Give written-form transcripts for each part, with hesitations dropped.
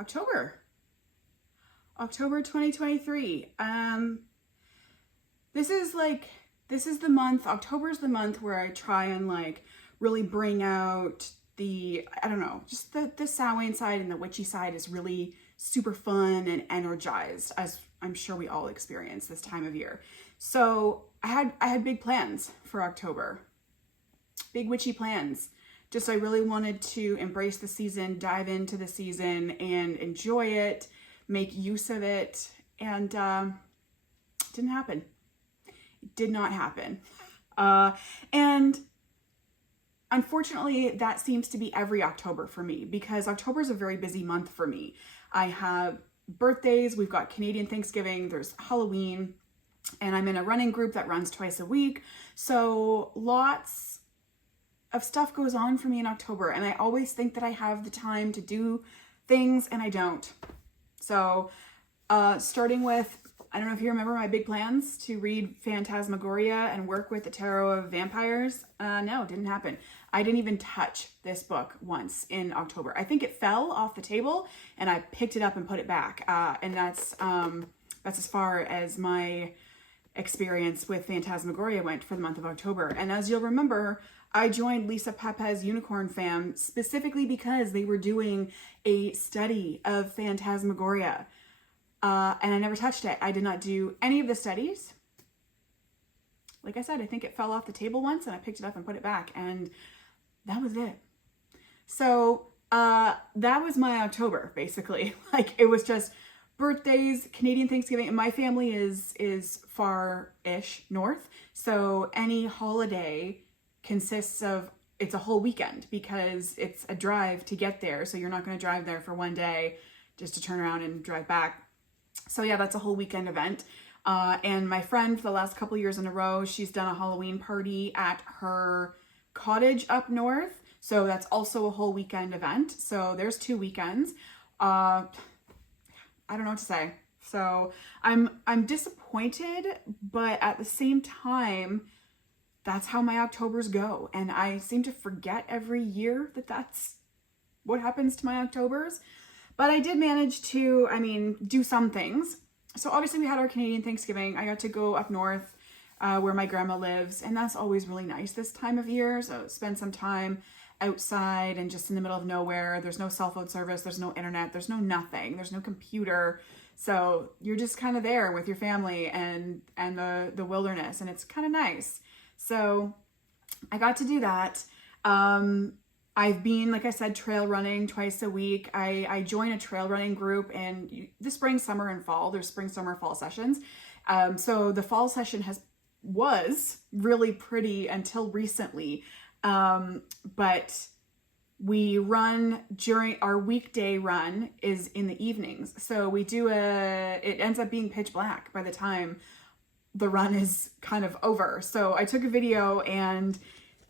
October 2023. This is the month. October is the month where I try and like really bring out the, I don't know, just the Samhain side, and the witchy side is really super fun and energized, as I'm sure we all experience this time of year. So I had big plans for October, big witchy plans. Just I really wanted to embrace the season, dive into the season and enjoy it, make use of it, and it didn't happen. It did not happen. And unfortunately, that seems to be every October for me, because October is a very busy month for me. I have birthdays, we've got Canadian Thanksgiving, there's Halloween, and I'm in a running group that runs twice a week. So lots of stuff goes on for me in October, and I always think that I have the time to do things, and I don't. So starting with, I don't know if you remember my big plans to read Phantasmagoria and work with the Tarot of Vampires. No, it didn't happen. I didn't even touch this book once in October. I think it fell off the table and I picked it up and put it back. And that's as far as my experience with Phantasmagoria went for the month of October. And as you'll remember, I joined Lisa Pepe's Unicorn Fam specifically because they were doing a study of Phantasmagoria. And I never touched it. I did not do any of the studies. Like I said, I think it fell off the table once and I picked it up and put it back, and that was it. So that was my October, basically. Like, it was just birthdays, Canadian Thanksgiving, and my family is far-ish north. So any holiday consists of, it's a whole weekend because it's a drive to get there. So you're not going to drive there for one day just to turn around and drive back. So yeah, that's a whole weekend event. And my friend, for the last couple years in a row, she's done a Halloween party at her cottage up north. So that's also a whole weekend event. So there's 2 weekends. I don't know what to say. So I'm disappointed, but at the same time, that's how my Octobers go. And I seem to forget every year that that's what happens to my Octobers. But I did manage to, do some things. So obviously we had our Canadian Thanksgiving. I got to go up north where my grandma lives, and that's always really nice this time of year. So spend some time outside and just in the middle of nowhere. There's no cell phone service, there's no internet, there's no nothing, there's no computer. So you're just kind of there with your family and the wilderness, and it's kind of nice. So I got to do that. I've been, like I said, trail running twice a week. I join a trail running group in the spring, summer, and fall. There's spring, summer, fall sessions. So the fall session was really pretty until recently. But we run during our weekday run is in the evenings. So we do it ends up being pitch black by the time the run is kind of over. So I took a video, and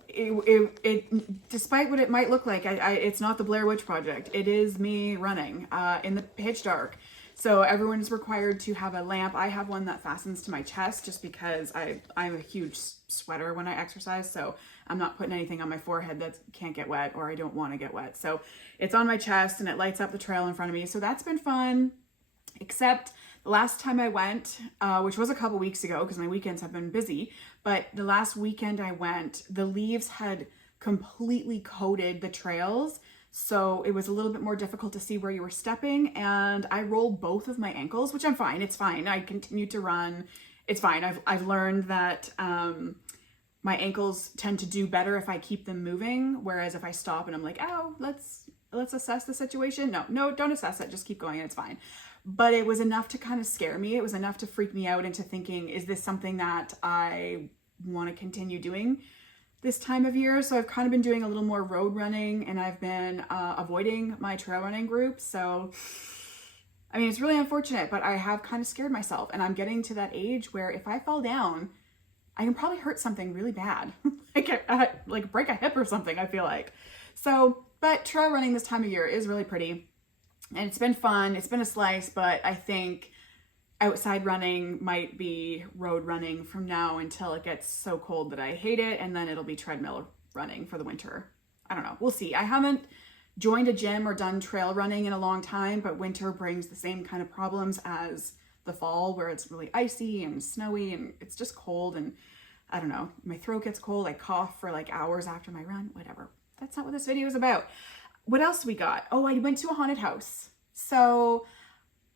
it despite what it might look like, it's not the Blair Witch Project. It is me running in the pitch dark. So everyone is required to have a lamp. I have one that fastens to my chest just because I'm a huge sweater when I exercise. So I'm not putting anything on my forehead that can't get wet, or I don't want to get wet. So it's on my chest and it lights up the trail in front of me. So that's been fun. Except the last time I went, which was a couple weeks ago because my weekends have been busy, but the last weekend I went, the leaves had completely coated the trails. So it was a little bit more difficult to see where you were stepping, and I rolled both of my ankles, which I'm fine. It's fine. I continue to run. It's fine. I've learned that my ankles tend to do better if I keep them moving, whereas if I stop and I'm like, oh, let's assess the situation. No, don't assess it. Just keep going and it's fine. But it was enough to kind of scare me. It was enough to freak me out into thinking, is this something that I want to continue doing this time of year? So I've kind of been doing a little more road running, and I've been avoiding my trail running group. So, it's really unfortunate, but I have kind of scared myself, and I'm getting to that age where if I fall down, I can probably hurt something really bad, like break a hip or something, I feel like. So, but trail running this time of year is really pretty. And it's been fun. It's been a slice, but I think outside running might be road running from now until it gets so cold that I hate it. And then it'll be treadmill running for the winter. I don't know. We'll see. I haven't joined a gym or done trail running in a long time, but winter brings the same kind of problems as the fall, where it's really icy and snowy and it's just cold, and I don't know, my throat gets cold, I cough for like hours after my run, whatever. That's not what this video is about. What else we got? Oh, I went to a haunted house. So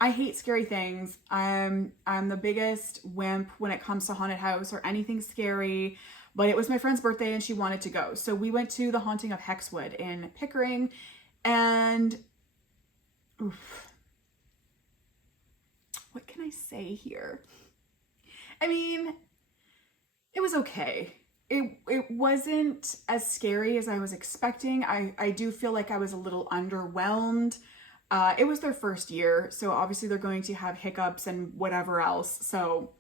I hate scary things. I'm the biggest wimp when it comes to haunted house or anything scary, but it was my friend's birthday and she wanted to go. So we went to the Haunting of Hexwood in Pickering, and oof, what can I say here? I mean, it was okay. It wasn't as scary as I was expecting. I do feel like I was a little underwhelmed. It was their first year, so obviously they're going to have hiccups and whatever else. So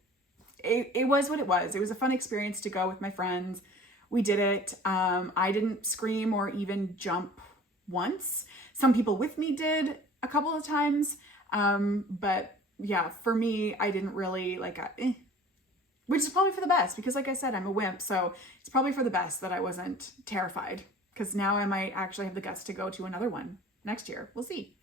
it was what it was. It was a fun experience to go with my friends. We did it. I didn't scream or even jump once. Some people with me did a couple of times. But yeah, for me, I didn't really like, which is probably for the best, because like I said, I'm a wimp. So it's probably for the best that I wasn't terrified, because now I might actually have the guts to go to another one next year. We'll see.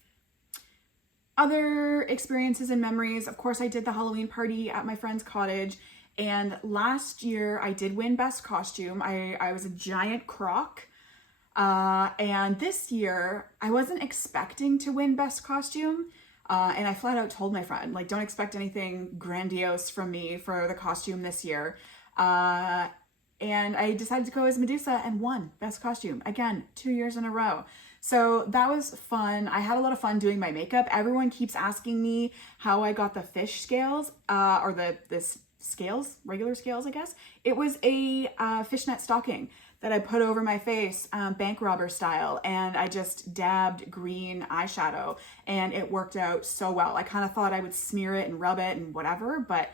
Other experiences and memories. Of course, I did the Halloween party at my friend's cottage. And last year I did win best costume. I was a giant croc. And this year I wasn't expecting to win best costume. And I flat out told my friend, like, don't expect anything grandiose from me for the costume this year. And I decided to go as Medusa and won best costume again, 2 years in a row. So that was fun. I had a lot of fun doing my makeup. Everyone keeps asking me how I got the fish scales, or the scales, regular scales, I guess. It was a fishnet stocking that I put over my face, bank robber style, and I just dabbed green eyeshadow, and it worked out so well. I kind of thought I would smear it and rub it and whatever, but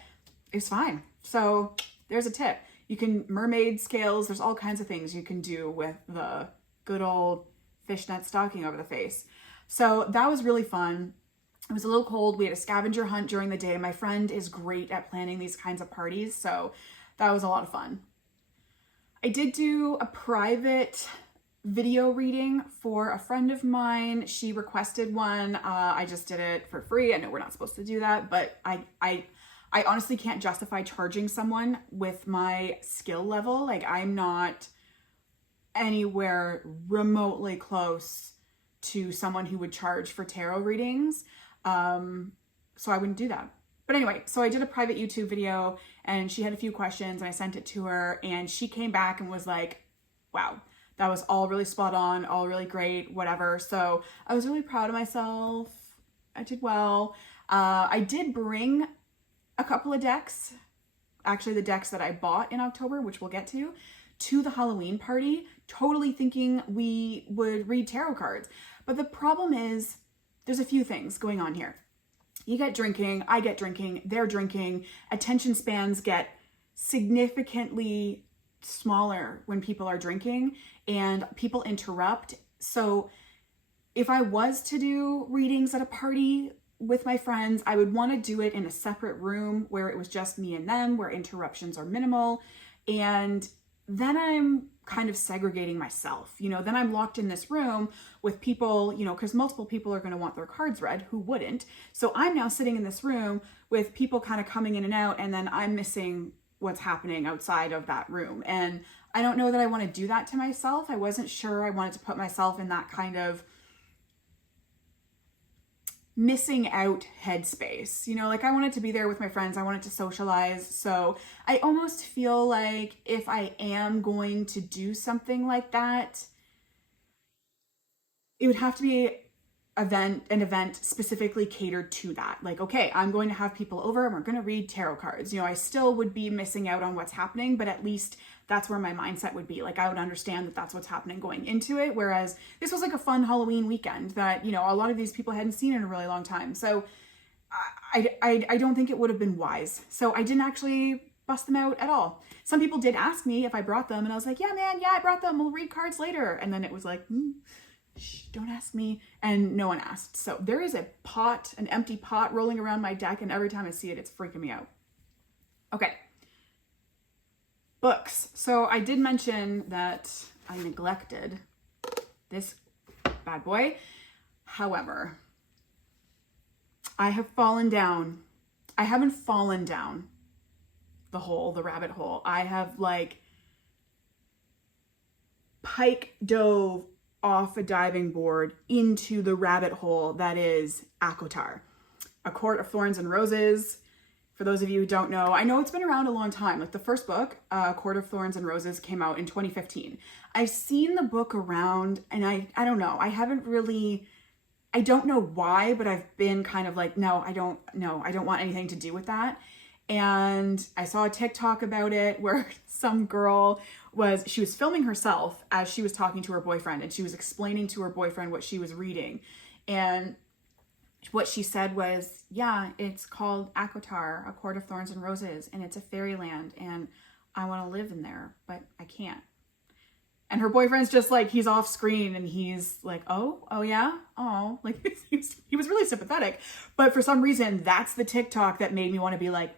it's fine. So there's a tip. You can mermaid scales. There's all kinds of things you can do with the good old fishnet stocking over the face. So that was really fun. It was a little cold. We had a scavenger hunt during the day. My friend is great at planning these kinds of parties, so that was a lot of fun. I did do a private video reading for a friend of mine. She requested one. I just did it for free. I know we're not supposed to do that, but I honestly can't justify charging someone with my skill level. Like, I'm not anywhere remotely close to someone who would charge for tarot readings. So I wouldn't do that. But anyway, so I did a private YouTube video and she had a few questions and I sent it to her and she came back and was like, wow, that was all really spot on, all really great, whatever. So I was really proud of myself. I did well. I did bring a couple of decks, actually the decks that I bought in October, which we'll get to the Halloween party, totally thinking we would read tarot cards. But the problem is there's a few things going on here. You get drinking, I get drinking, they're drinking, attention spans get significantly smaller when people are drinking and people interrupt. So if I was to do readings at a party with my friends, I would want to do it in a separate room where it was just me and them, where interruptions are minimal. And then I'm kind of segregating myself, then I'm locked in this room with people, because multiple people are going to want their cards read, who wouldn't? So I'm now sitting in this room with people kind of coming in and out, and then I'm missing what's happening outside of that room. And I don't know that I want to do that to myself. I wasn't sure I wanted to put myself in that kind of missing out headspace. Like, I wanted to be there with my friends. I wanted to socialize. So I almost feel like if I am going to do something like that, it would have to be an event specifically catered to that. Like, okay, I'm going to have people over and we're going to read tarot cards. I still would be missing out on what's happening, but at least that's where my mindset would be. Like, I would understand that that's what's happening going into it. Whereas this was like a fun Halloween weekend that, a lot of these people hadn't seen in a really long time. So I don't think it would have been wise. So I didn't actually bust them out at all. Some people did ask me if I brought them and I was like, yeah, man, I brought them. We'll read cards later. And then it was like, shh, don't ask me. And no one asked. So there is an empty pot rolling around my deck. And every time I see it, it's freaking me out. Okay. Books. So I did mention that I neglected this bad boy. However, I have fallen down. I haven't fallen down the rabbit hole. I have like pike dove off a diving board into the rabbit hole that is ACOTAR, A Court of Thorns and Roses. For those of you who don't know, I know it's been around a long time. Like the first book, Court of Thorns and Roses, came out in 2015. I've seen the book around and I don't know. I don't know why, but I've been kind of like, no, I don't want anything to do with that. And I saw a TikTok about it where some girl she was filming herself as she was talking to her boyfriend, and she was explaining to her boyfriend what she was reading. And what she said was, yeah, it's called ACOTAR, A Court of Thorns and Roses, and it's a fairyland, and I want to live in there, but I can't. And her boyfriend's just like, he's off screen and he's like, oh yeah, oh, like he was really sympathetic. But for some reason, that's the TikTok that made me want to be like,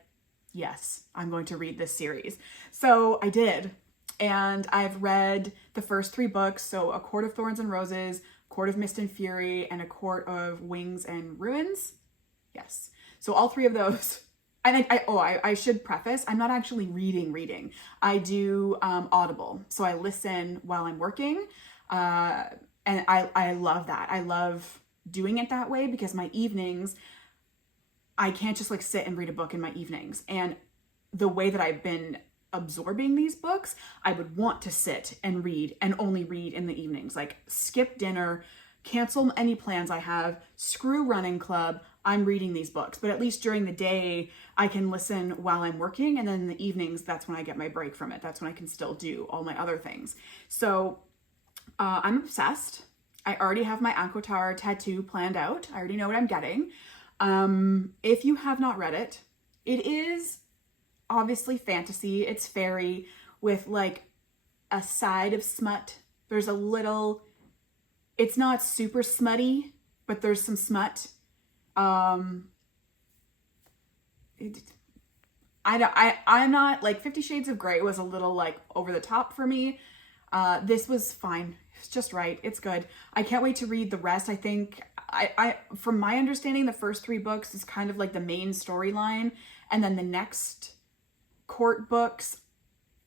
yes, I'm going to read this series. So I did. And I've read the first 3 books. So A Court of Thorns and Roses, Court of Mist and Fury, and A Court of Wings and Ruins. Yes. So all 3 of those. And I should preface, I'm not actually reading. I do Audible. So I listen while I'm working. And I love that. I love doing it that way because my evenings, I can't just like sit and read a book in my evenings. And the way that I've been absorbing these books, I would want to sit and read and only read in the evenings. Like skip dinner, cancel any plans I have, screw running club, I'm reading these books. But at least during the day, I can listen while I'm working. And then in the evenings, that's when I get my break from it. That's when I can still do all my other things. So I'm obsessed. I already have my ACOTAR tattoo planned out. I already know what I'm getting. If you have not read it, it is obviously fantasy. It's fairy with like a side of smut. There's a little, it's not super smutty, but there's some smut. I'm not like 50 Shades of Grey was a little like over the top for me. This was fine. It's just right. It's good. I can't wait to read the rest. I think from my understanding, the first 3 books is kind of like the main storyline. And then the next court books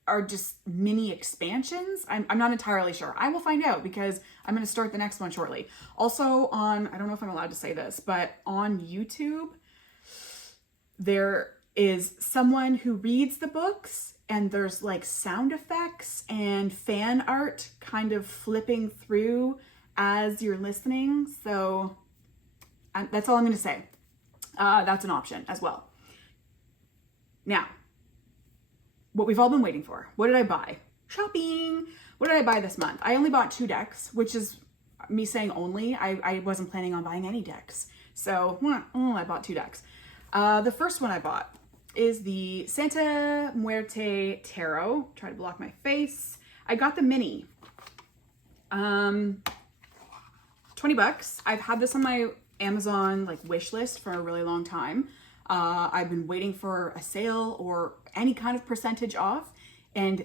are just mini expansions. I'm not entirely sure. I will find out because I'm going to start the next one shortly. Also on, I don't know if I'm allowed to say this, but on YouTube, there is someone who reads the books and there's like sound effects and fan art kind of flipping through as you're listening. So that's all I'm going to say. That's an option as well. Now, what we've all been waiting for. What did I buy? Shopping. What did I buy this month? I only bought 2 decks, which is me saying only. I wasn't planning on buying any decks. So I bought 2 decks. The first one I bought is the Santa Muerte Tarot. Try to block my face. I got the mini. $20. I've had this on my Amazon like wish list for a really long time. I've been waiting for a sale or any kind of percentage off, and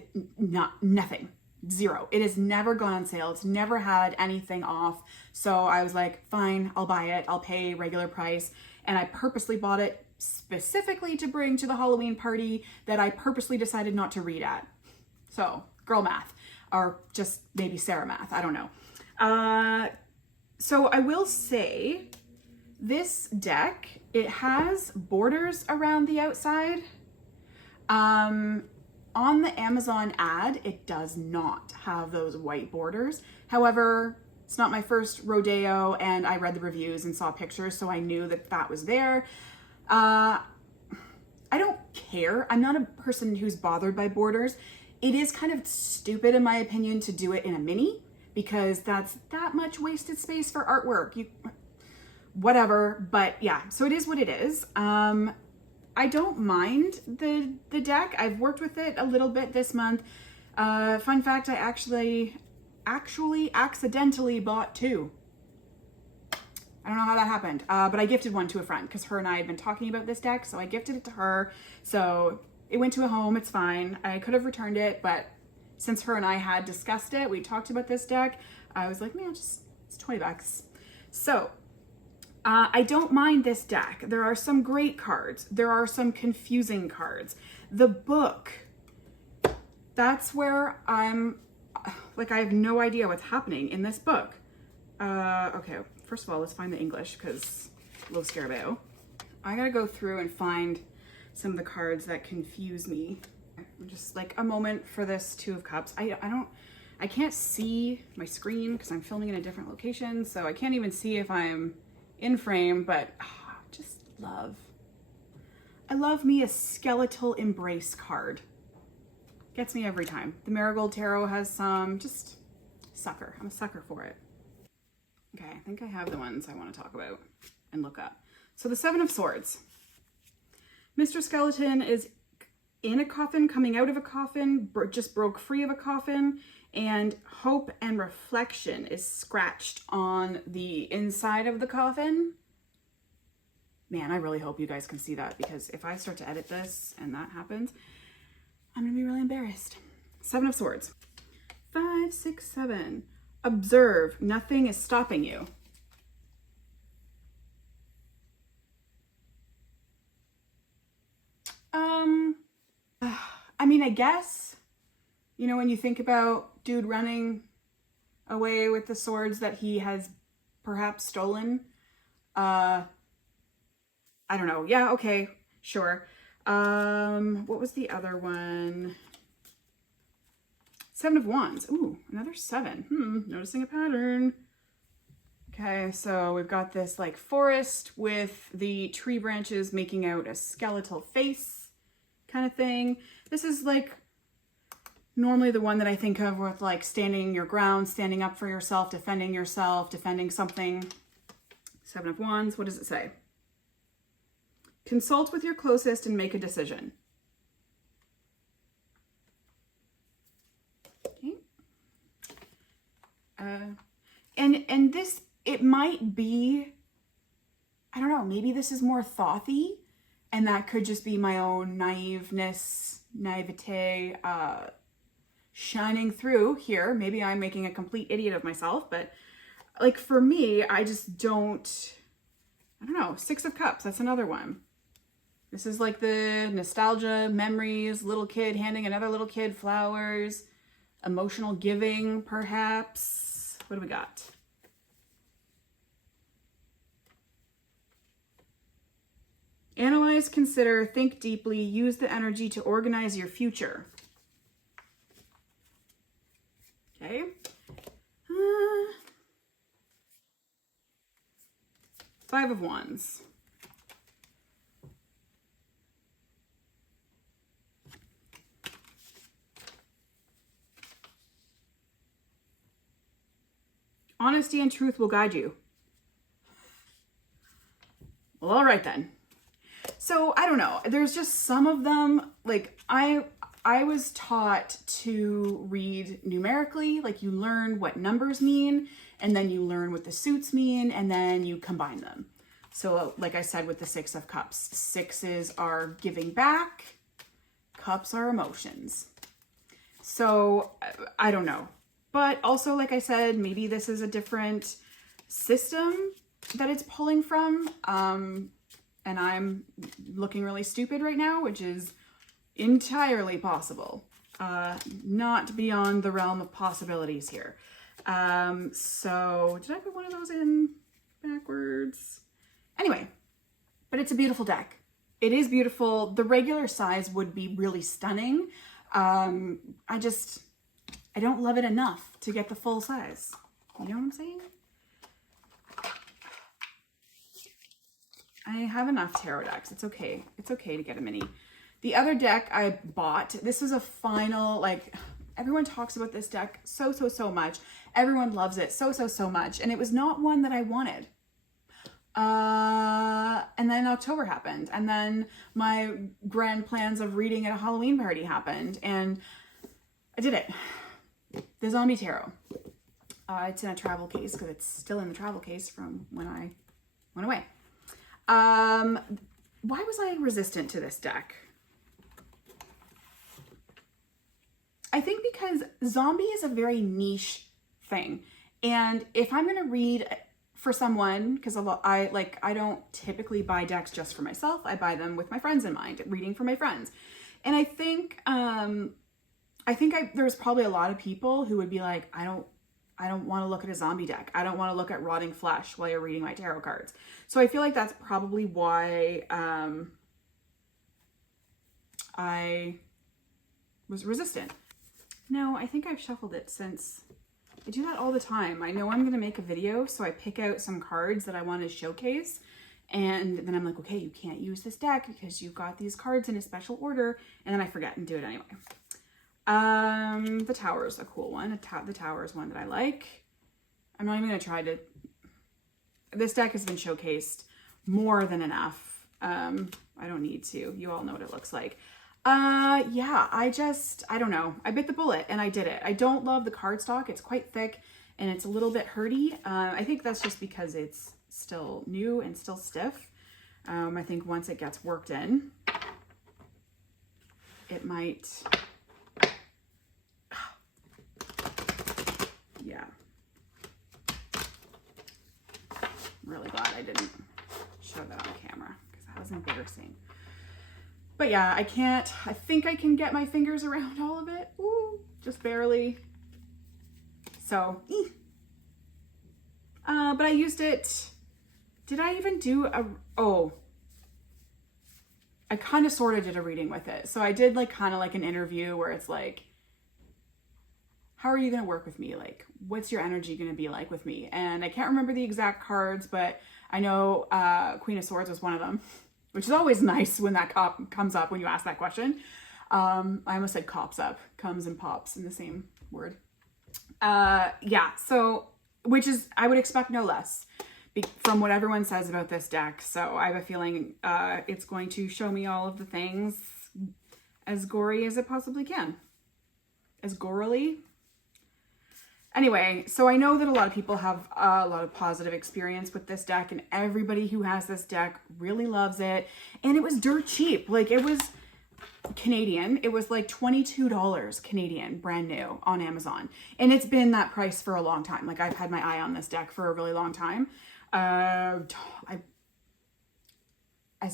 nothing, 0. It has never gone on sale. It's never had anything off. So I was like, fine, I'll buy it. I'll pay regular price. And I purposely bought it specifically to bring to the Halloween party that I purposely decided not to read at. So girl math, or just maybe Sarah math. I don't know. So I will say this deck, it has borders around the outside. On the Amazon ad, it does not have those white borders. However, it's not my first rodeo, and I read the reviews and saw pictures, so I knew that that was there. I don't care. I'm not a person who's bothered by borders. It is kind of stupid, in my opinion, to do it in a mini, because that's that much wasted space for artwork. Whatever, but yeah, so it is what it is. I don't mind the deck. I've worked with it a little bit this month. Fun fact, I actually accidentally bought 2. I don't know how that happened, but I gifted one to a friend because her and I had been talking about this deck, so I gifted it to her. So it went to a home, it's fine. I could have returned it, but since her and I had discussed it, we talked about this deck, I was like, man, just It's 20 bucks. So I don't mind this deck. There are some great cards. There are some confusing cards. The book, that's where I'm like, I have no idea what's happening in this book. Okay, first of all, let's find the English because a little scarabeo. I gotta go through and find some of the cards that confuse me. Just like a moment for this Two of Cups. I can't see my screen because I'm filming in a different location, so I can't even see if I'm in frame, but I love me a skeletal embrace card. Gets me every time. The Marigold Tarot has some, just sucker. I'm a sucker for it. Okay, I think I have the ones I want to talk about and look up. So the Seven of Swords. Mr. Skeleton is in a coffin, coming out of a coffin, just broke free of a coffin, and hope and reflection is scratched on the inside of the coffin. Man, I really hope you guys can see that, because if I start to edit this and that happens, I'm gonna be really embarrassed. Seven of Swords. 5, 6, 7. Observe, nothing is stopping you. I mean, I guess, you know, when you think about dude running away with the swords that he has perhaps stolen, I don't know. Yeah, okay, sure. What was the other one? Seven of Wands. Ooh, another 7. Noticing a pattern. Okay, so we've got this like forest with the tree branches making out a skeletal face kind of thing. This is like normally the one that I think of with like standing your ground, standing up for yourself, defending something. Seven of Wands. What does it say? Consult with your closest and make a decision. Okay. And this, it might be, I don't know, maybe this is more thoughty, and that could just be my own naivete shining through here. Maybe I'm making a complete idiot of myself, but like for me, I just don't, I don't know. 6 of Cups, that's another one. This is like the nostalgia, memories, little kid handing another little kid flowers, emotional giving, perhaps. What do we got? Analyze, consider, think deeply, use the energy to organize your future. Okay. 5 of Wands. Honesty and truth will guide you. Well, all right then. So I don't know. There's just some of them, like I was taught to read numerically, like you learn what numbers mean, and then you learn what the suits mean, and then you combine them. So like I said with the 6 of Cups, 6s are giving back, cups are emotions. So I don't know. But also, like I said, maybe this is a different system that it's pulling from. And I'm looking really stupid right now, which is entirely possible. Not beyond the realm of possibilities here. So did I put one of those in backwards? Anyway, but it's a beautiful deck. It is beautiful. The regular size would be really stunning. I don't love it enough to get the full size. You know what I'm saying? I have enough tarot decks. It's okay. It's okay to get a mini. The other deck I bought, this is a final, like, everyone talks about this deck so much. Everyone loves it so much. And it was not one that I wanted. And then October happened. And then my grand plans of reading at a Halloween party happened. And I did it. The Zombie Tarot. It's in a travel case because it's still in the travel case from when I went away. Why was I resistant to this deck? I think because zombie is a very niche thing. And if I'm going to read for someone, because I don't typically buy decks just for myself. I buy them with my friends in mind, reading for my friends. And I think there's probably a lot of people who would be like, I don't want to look at a zombie deck. I don't want to look at rotting flesh while you're reading my tarot cards. So I feel like that's probably why I was resistant. No, I think I've shuffled it since. I do that all the time. I know I'm going to make a video, so I pick out some cards that I want to showcase. And then I'm like, okay, you can't use this deck because you've got these cards in a special order. And then I forget and do it anyway. The Tower is a cool one. The Tower is one that I like. I'm not even going to try to... This deck has been showcased more than enough. I don't need to. You all know what it looks like. Yeah, I don't know. I bit the bullet and I did it. I don't love the cardstock. It's quite thick and it's a little bit hurdy. I think that's just because it's still new and still stiff. I think once it gets worked in, it might, yeah. I'm really glad I didn't show that on camera because that was embarrassing. But yeah, I think I can get my fingers around all of it. Ooh, just barely. So, but I used it. Did I even do I kind of sort of did a reading with it. So I did kind of like an interview where it's like, how are you going to work with me? Like, what's your energy going to be like with me? And I can't remember the exact cards, but I know Queen of Swords was one of them. Which is always nice when that comes up when you ask that question. I almost said comes and pops in the same word. Yeah, so, which is, I would expect no less from what everyone says about this deck. So I have a feeling it's going to show me all of the things as gory as it possibly can. As gorily. Anyway, so I know that a lot of people have a lot of positive experience with this deck, and everybody who has this deck really loves it. And it was dirt cheap. Like, it was Canadian. It was like $22 Canadian, brand new on Amazon. And it's been that price for a long time. Like, I've had my eye on this deck for a really long time. As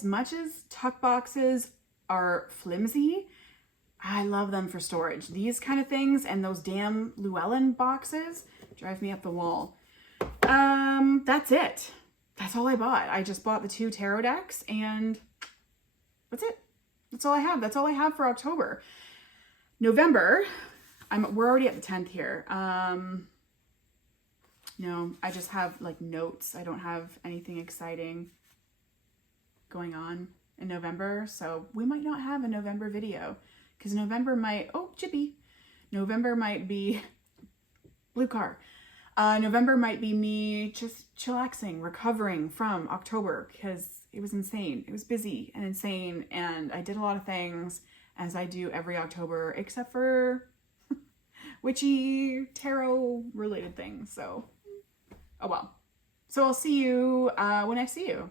much as tuck boxes are flimsy, I love them for storage. These kind of things and those damn Llewellyn boxes drive me up the wall. That's it. That's all I bought. I just bought the 2 tarot decks and that's it. That's all I have. That's all I have for October. November, we're already at the 10th here. No, I just have like notes. I don't have anything exciting going on in November. So we might not have a November video. Because November might, November might be, blue car. November might be me just chillaxing, recovering from October because it was insane. It was busy and insane and I did a lot of things as I do every October except for witchy tarot related things. So, oh well. So I'll see you when I see you.